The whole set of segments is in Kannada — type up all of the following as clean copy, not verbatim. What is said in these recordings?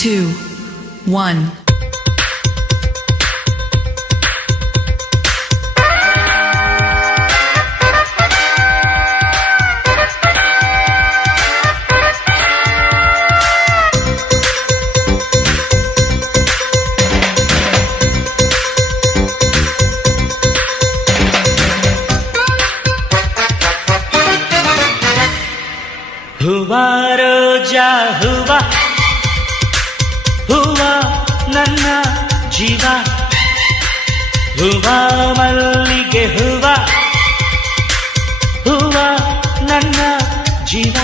2, 1. ಹೂವಾ ರೋಜಾ ಹೂವಾ ಹೂವಾ ನನ್ನ ಜೀವ ಹೂವಾ ಮಲ್ಲಿಗೆ ಹೂವಾ ಹೂವಾ ನನ್ನ ಜೀವ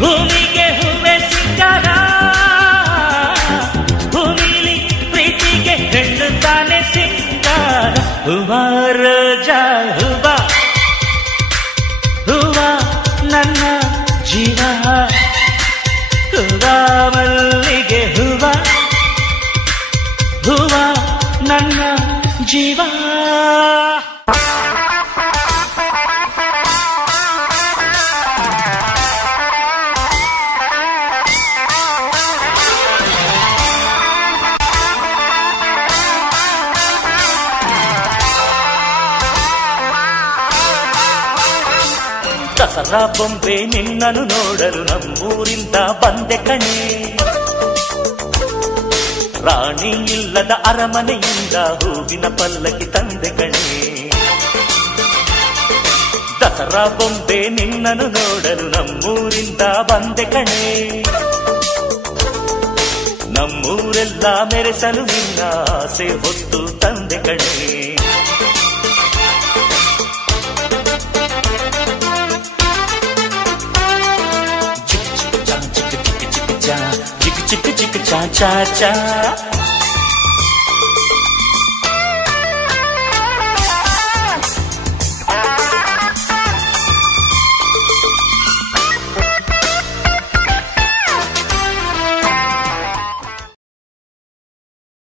ಭೂಮಿಗೆ ಹೂವೆ ಸಿಂಗಾರ ಭೂಮಿಲಿ ಪ್ರೀತಿಗೆ ಹೆಣ್ಣು ತಾನೆ ಸಿಂಗಾರ ಹೂವಾ ರೋಜಾ ಹೂವಾ ಹೂವಾ ನನ್ನ ಜೀವ ಹೂವಾ ಮಲ್ಲಿಗೆ ಹೂವಾ ಹೂವಾ ನನ್ನ ಜೀವ ದಸರಾ ಬೊಂಬೆ ನಿನ್ನನ್ನು ನೋಡಲು ನಮ್ಮೂರಿಂದ ಬಂದೆ ಕಣೆ ರಾಣಿ ಇಲ್ಲದ ಅರಮನೆಯಿಂದ ಹೂವಿನ ಪಲ್ಲಕ್ಕಿ ತಂದೆ ಕಣೆ ದಸರಾ ಬೊಂಬೆ ನಿನ್ನನ್ನು ನೋಡಲು ನಮ್ಮೂರಿಂದ ಬಂದೆ ಕಣೆ ನಮ್ಮೂರೆಲ್ಲ ಮೆರೆಸಲು ನಿನ್ನ ಆಸೆ ಹೊತ್ತು ತಂದೆ ಕಣೆ ಚಿಕ್ಕ ಚಿಕ್ಕ ಚಾ ಚಾ ಚಾ